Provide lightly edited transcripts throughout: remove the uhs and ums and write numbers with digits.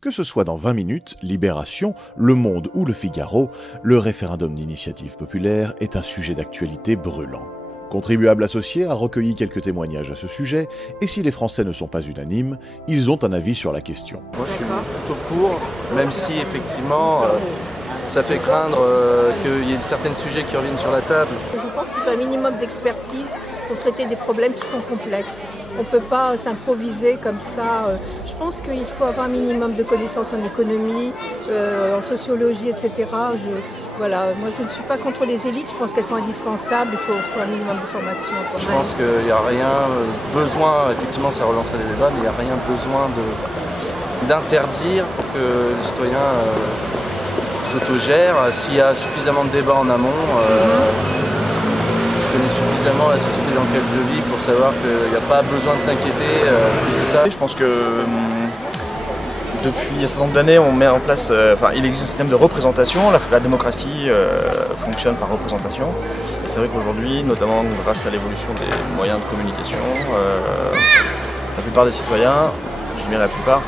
Que ce soit dans 20 minutes, Libération, Le Monde ou Le Figaro, le référendum d'initiative populaire est un sujet d'actualité brûlant. Contribuable Associé a recueilli quelques témoignages à ce sujet, et si les Français ne sont pas unanimes, ils ont un avis sur la question. Moi je suis plutôt pour, même si effectivement ça fait craindre qu'il y ait certains sujets qui reviennent sur la table. Je pense qu'il faut un minimum d'expertise pour traiter des problèmes qui sont complexes. On ne peut pas s'improviser comme ça. Je pense qu'il faut avoir un minimum de connaissances en économie, en sociologie, etc. Voilà, moi je ne suis pas contre les élites, je pense qu'elles sont indispensables, il faut un minimum de formation. Je pense qu'il n'y a rien besoin, effectivement ça relancerait des débats, mais il n'y a rien besoin d'interdire pour que les citoyens s'autogèrent. S'il y a suffisamment de débats en amont, je connais suffisamment la société dans laquelle je vis pour savoir qu'il n'y a pas besoin de s'inquiéter plus que ça. Je pense que depuis un certain nombre d'années, on met en place, il existe un système de représentation. La démocratie fonctionne par représentation. C'est vrai qu'aujourd'hui, notamment grâce à l'évolution des moyens de communication, la plupart des citoyens, je dis bien la plupart,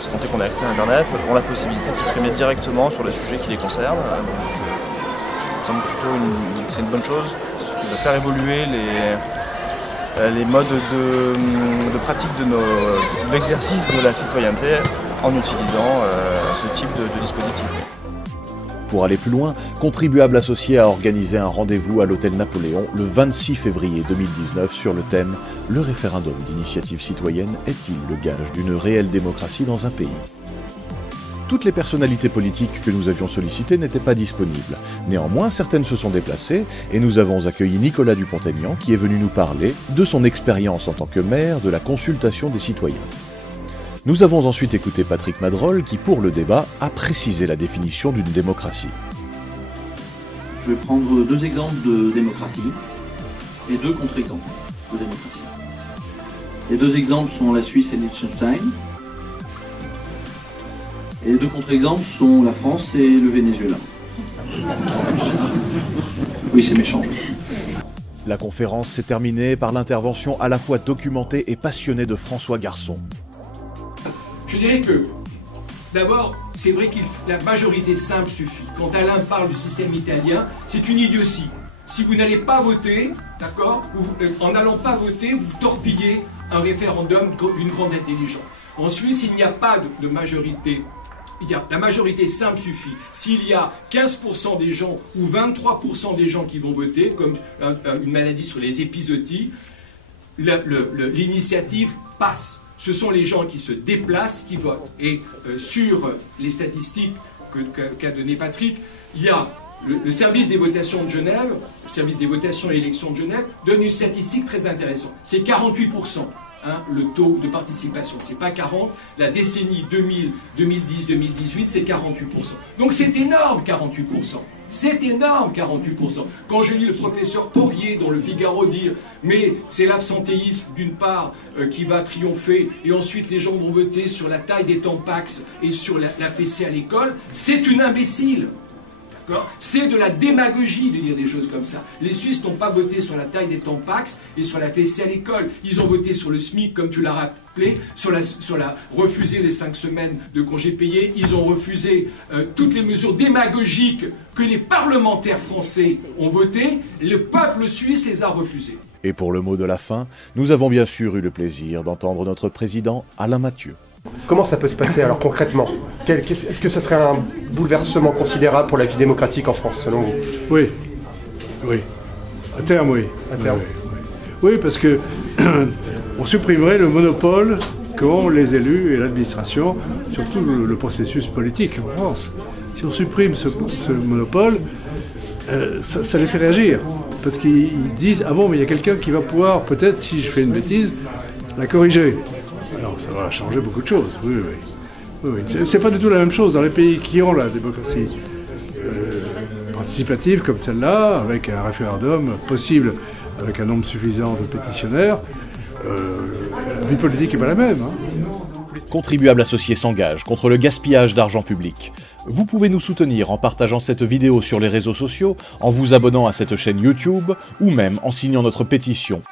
c'est tant qu'on a accès à Internet, ont la possibilité de s'exprimer directement sur les sujets qui les concernent. Donc, ça me semble plutôt c'est une bonne chose de faire évoluer les modes de pratique de l'exercice de la citoyenneté en utilisant ce type de dispositif. Pour aller plus loin, Contribuable Associé a organisé un rendez-vous à l'hôtel Napoléon le 26 février 2019 sur le thème « Le référendum d'initiative citoyenne est-il le gage d'une réelle démocratie dans un pays ?» Toutes les personnalités politiques que nous avions sollicitées n'étaient pas disponibles. Néanmoins, certaines se sont déplacées et nous avons accueilli Nicolas Dupont-Aignan qui est venu nous parler de son expérience en tant que maire de la consultation des citoyens. Nous avons ensuite écouté Patrick Madrol qui, pour le débat, a précisé la définition d'une démocratie. Je vais prendre deux exemples de démocratie et deux contre-exemples de démocratie. Les deux exemples sont la Suisse et Liechtenstein. Et les deux contre-exemples sont la France et le Venezuela. Oui, c'est méchant. La conférence s'est terminée par l'intervention à la fois documentée et passionnée de François Garçon. Je dirais que, d'abord, c'est vrai que la majorité simple suffit. Quand Alain parle du système italien, c'est une idiotie. Si vous n'allez pas voter, d'accord, en n'allant pas voter, vous torpillez un référendum d'une grande intelligence. En Suisse, il n'y a pas de majorité. La majorité simple suffit. S'il y a 15% des gens ou 23% des gens qui vont voter, comme une maladie sur les épizooties, l'initiative passe. Ce sont les gens qui se déplacent, qui votent. Et sur les statistiques qu'a donné Patrick, il y a le service des votations de Genève, le service des votations et élections de Genève, donne une statistique très intéressante. C'est 48%. Le taux de participation, c'est pas 40, la décennie 2010-2018, c'est 48%. Donc c'est énorme, 48%. C'est énorme, 48%. Quand je lis le professeur Porrier dans Le Figaro dire « mais c'est l'absentéisme d'une part qui va triompher et ensuite les gens vont voter sur la taille des tampax et sur la fessée à l'école », c'est une imbécile. C'est de la démagogie de dire des choses comme ça. Les Suisses n'ont pas voté sur la taille des tampax et sur la fessée à l'école. Ils ont voté sur le SMIC, comme tu l'as rappelé, refusé les 5 semaines de congés payés. Ils ont refusé toutes les mesures démagogiques que les parlementaires français ont votées. Le peuple suisse les a refusées. Et pour le mot de la fin, nous avons bien sûr eu le plaisir d'entendre notre président Alain Mathieu. Comment ça peut se passer alors concrètement? Est-ce que ce serait un bouleversement considérable pour la vie démocratique en France selon vous? Oui, oui. À terme, oui. À terme. Oui, parce que on supprimerait le monopole qu'ont les élus et l'administration, surtout le processus politique en France. Si on supprime ce monopole, ça les fait réagir. Parce qu'ils disent « Ah bon, mais il y a quelqu'un qui va pouvoir, peut-être, si je fais une bêtise, la corriger ». Alors ça va changer beaucoup de choses, oui. C'est pas du tout la même chose dans les pays qui ont la démocratie participative comme celle-là, avec un référendum possible, avec un nombre suffisant de pétitionnaires. La vie politique n'est pas la même. Contribuable Associé s'engage contre le gaspillage d'argent public. Vous pouvez nous soutenir en partageant cette vidéo sur les réseaux sociaux, en vous abonnant à cette chaîne YouTube ou même en signant notre pétition